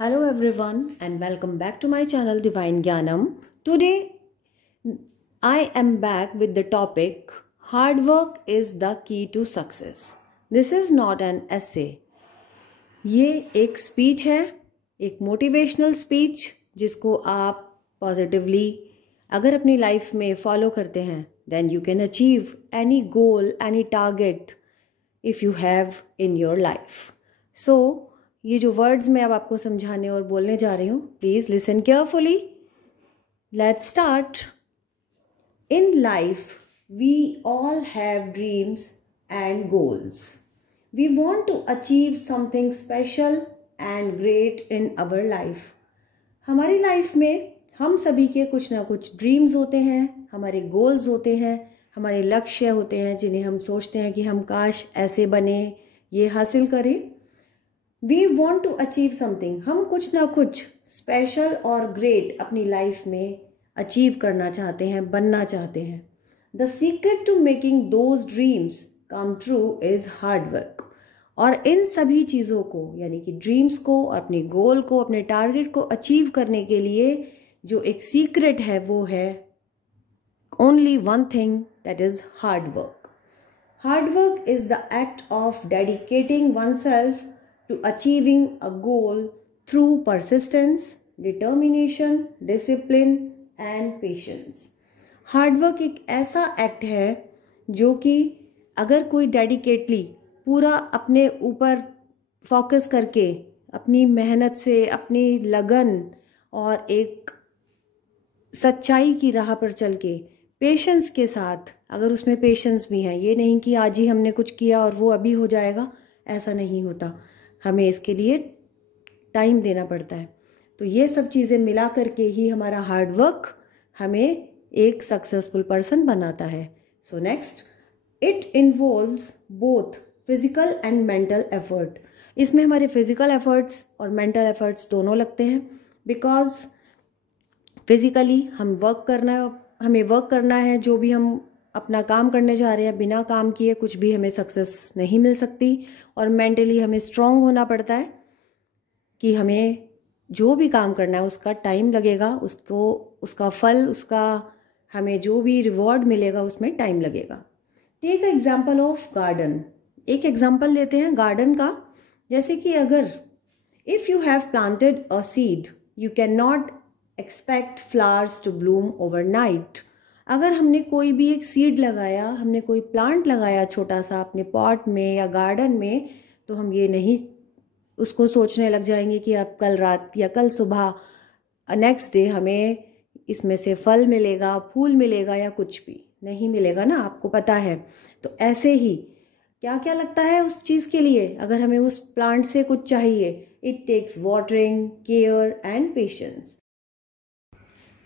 Hello everyone and welcome back to my channel Divine Gyanam. Today I am back with the topic Hard work is the key to success. This is not an essay. ये एक speech है, एक motivational speech जिसको आप positively अगर अपनी life में follow करते हैं then you can achieve any goal, any target if you have in your life. So ये जो वर्ड्स मैं अब आपको समझाने और बोलने जा रही हूँ, please listen carefully. Let's start. In life we all have dreams and goals. We want to achieve something special and great in our life. हमारी लाइफ में हम सभी के कुछ ना कुछ ड्रीम्स होते हैं, हमारे गोल्स होते हैं, हमारे लक्ष्य होते हैं जिन्हें हम सोचते हैं कि हम काश ऐसे बने, ये हासिल करें. We want to achieve something. हम कुछ ना कुछ स्पेशल और ग्रेट अपनी लाइफ में अचीव करना चाहते हैं, बनना चाहते हैं. The secret to making those dreams come true is hard work. और इन सभी चीज़ों को यानी कि ड्रीम्स को, अपने गोल को, अपने टारगेट को अचीव करने के लिए जो एक सीक्रेट है वो है only one thing, that is hard work. Hard work is the act of dedicating one self to achieving a goal through persistence, determination, discipline and patience. Hard work एक ऐसा एक्ट है जो कि अगर कोई डेडिकेटली पूरा अपने ऊपर फोकस करके अपनी मेहनत से, अपनी लगन और एक सच्चाई की राह पर चल के पेशेंस के साथ, अगर उसमें पेशेंस भी है, ये नहीं कि आज ही हमने कुछ किया और वो अभी हो जाएगा, ऐसा नहीं होता. हमें इसके लिए टाइम देना पड़ता है. तो ये सब चीज़ें मिला करके ही हमारा हार्ड वर्क हमें एक सक्सेसफुल पर्सन बनाता है. So next, it involves both physical and mental effort. इसमें हमारे फिजिकल एफर्ट्स और मेंटल एफर्ट्स दोनों लगते हैं. बिकॉज फिजिकली हमें वर्क करना है. जो भी हम अपना काम करने जा रहे हैं, बिना काम किए कुछ भी हमें सक्सेस नहीं मिल सकती. और मेंटली हमें स्ट्रांग होना पड़ता है कि हमें जो भी काम करना है उसका टाइम लगेगा, उसका फल, उसका हमें जो भी रिवॉर्ड मिलेगा उसमें टाइम लगेगा. Take example of garden. एक एग्जाम्पल लेते हैं गार्डन का. जैसे कि अगर if you have planted a seed you can not expect flowers to bloom overnight. अगर हमने कोई भी एक सीड लगाया, हमने कोई प्लांट लगाया छोटा सा अपने पॉट में या गार्डन में, तो हम ये नहीं उसको सोचने लग जाएंगे कि अब कल रात या कल सुबह नेक्स्ट डे हमें इसमें से फल मिलेगा, फूल मिलेगा या कुछ भी नहीं मिलेगा ना, आपको पता है. तो ऐसे ही क्या क्या लगता है उस चीज़ के लिए, अगर हमें उस प्लांट से कुछ चाहिए, it takes watering, care and patience.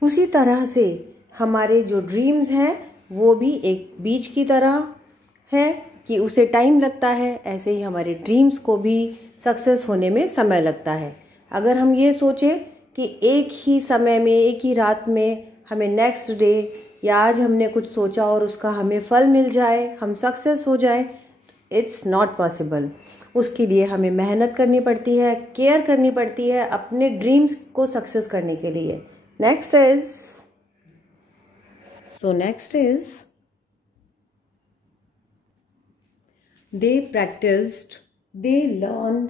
उसी तरह से हमारे जो ड्रीम्स हैं वो भी एक बीज की तरह है कि उसे टाइम लगता है. ऐसे ही हमारे ड्रीम्स को भी सक्सेस होने में समय लगता है. अगर हम ये सोचें कि एक ही समय में, एक ही रात में हमें नेक्स्ट डे या आज हमने कुछ सोचा और उसका हमें फल मिल जाए, हम सक्सेस हो जाए, इट्स नॉट पॉसिबल. उसके लिए हमें मेहनत करनी पड़ती है, केयर करनी पड़ती है अपने ड्रीम्स को सक्सेस करने के लिए. Next is they practiced, they learned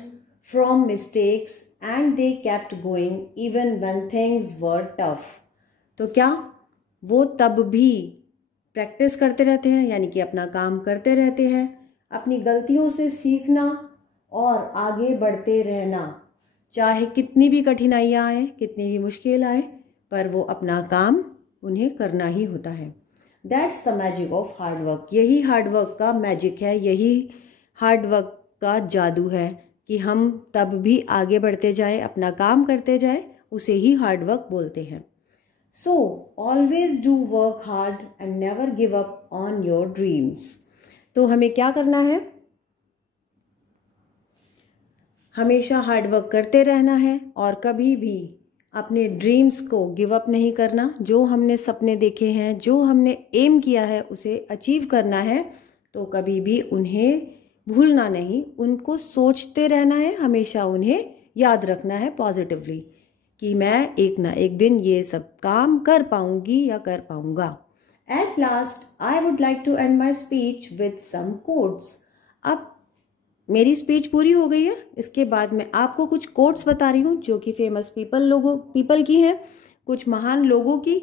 from mistakes and they kept going even when things were tough. तो क्या वो तब भी प्रैक्टिस करते रहते हैं, यानी कि अपना काम करते रहते हैं, अपनी गलतियों से सीखना और आगे बढ़ते रहना, चाहे कितनी भी कठिनाइयाँ आए, कितनी भी मुश्किल आए, पर वो अपना काम उन्हें करना ही होता है. That's the magic of hard work. यही हार्ड वर्क का मैजिक है, यही हार्ड वर्क का जादू है कि हम तब भी आगे बढ़ते जाएं, अपना काम करते जाएं, उसे ही हार्ड वर्क बोलते हैं. So always do work hard and never give up on your dreams. तो हमें क्या करना है, हमेशा हार्ड वर्क करते रहना है और कभी भी अपने ड्रीम्स को गिव अप नहीं करना. जो हमने सपने देखे हैं, जो हमने एम किया है, उसे अचीव करना है, तो कभी भी उन्हें भूलना नहीं, उनको सोचते रहना है, हमेशा उन्हें याद रखना है पॉजिटिवली कि मैं एक ना एक दिन ये सब काम कर पाऊंगी या कर पाऊंगा। At last I would like to end my speech with some quotes. अब मेरी स्पीच पूरी हो गई है, इसके बाद मैं आपको कुछ कोट्स बता रही हूँ जो कि फेमस पीपल की हैं, कुछ महान लोगों की,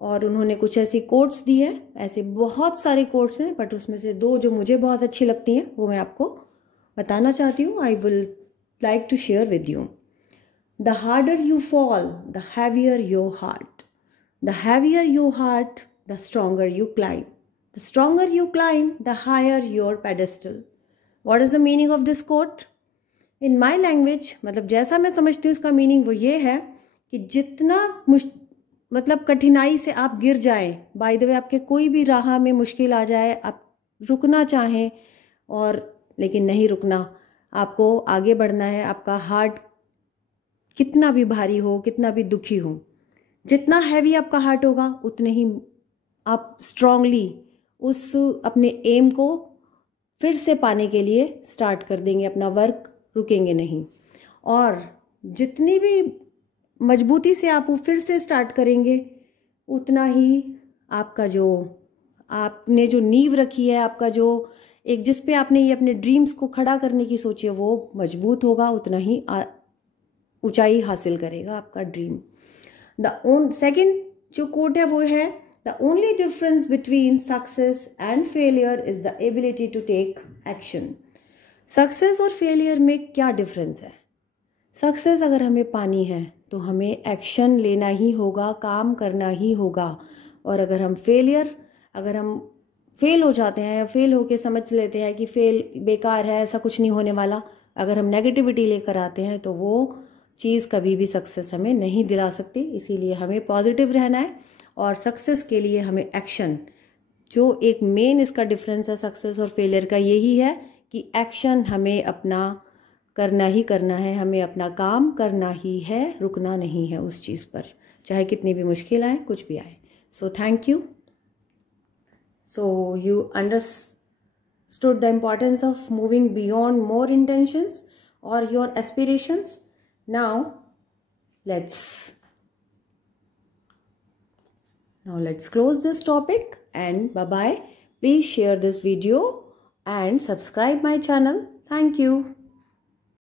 और उन्होंने कुछ ऐसी कोट्स दी हैं। ऐसे बहुत सारे कोट्स हैं, बट उसमें से 2 जो मुझे बहुत अच्छी लगती हैं वो मैं आपको बताना चाहती हूँ। I will like to share with you. The harder you fall the heavier your heart, the heavier your heart the stronger you climb, the stronger you climb the higher your pedestal. What is the meaning of this quote in my language? मतलब जैसा मैं समझती हूँ उसका meaning वो ये है कि जितना मतलब कठिनाई से आप गिर जाएं, बाय द वे आपके कोई भी राह में मुश्किल आ जाए, आप रुकना चाहें और लेकिन नहीं रुकना, आपको आगे बढ़ना है। आपका हार्ट कितना भी भारी हो, कितना भी दुखी हो, जितना हैवी आपका हार्ट होगा उतने ही आप स्ट्रांगली उस अपने एम को फिर से पाने के लिए स्टार्ट कर देंगे, अपना वर्क रुकेंगे नहीं। और जितनी भी मजबूती से आप फिर से स्टार्ट करेंगे उतना ही आपका जो आपने जो नींव रखी है, आपका जो एक जिस पे आपने ये अपने ड्रीम्स को खड़ा करने की सोची है वो मजबूत होगा, उतना ही ऊंचाई हासिल करेगा आपका ड्रीम। सेकंड जो कोट है वो है the only difference between success and failure is the ability to take action. Success और फेलियर में क्या डिफरेंस है? सक्सेस अगर हमें पानी है तो हमें एक्शन लेना ही होगा, काम करना ही होगा। और अगर हम फेल हो जाते हैं या फेल होके समझ लेते हैं कि फेल बेकार है, ऐसा कुछ नहीं होने वाला, अगर हम नेगेटिविटी लेकर आते हैं तो वो चीज़ कभी भी सक्सेस हमें नहीं दिला सकती। इसीलिए हमें पॉजिटिव रहना है और सक्सेस के लिए हमें एक्शन, जो एक मेन इसका डिफरेंस है सक्सेस और फेलियर का, यही है कि एक्शन हमें अपना करना ही करना है, हमें अपना काम करना ही है, रुकना नहीं है उस चीज़ पर, चाहे कितनी भी मुश्किल आए, कुछ भी आए। So thank you. So you understood the importance of moving beyond more intentions और your aspirations. Now let's close this topic and bye bye. Please share this video and subscribe my channel. Thank you.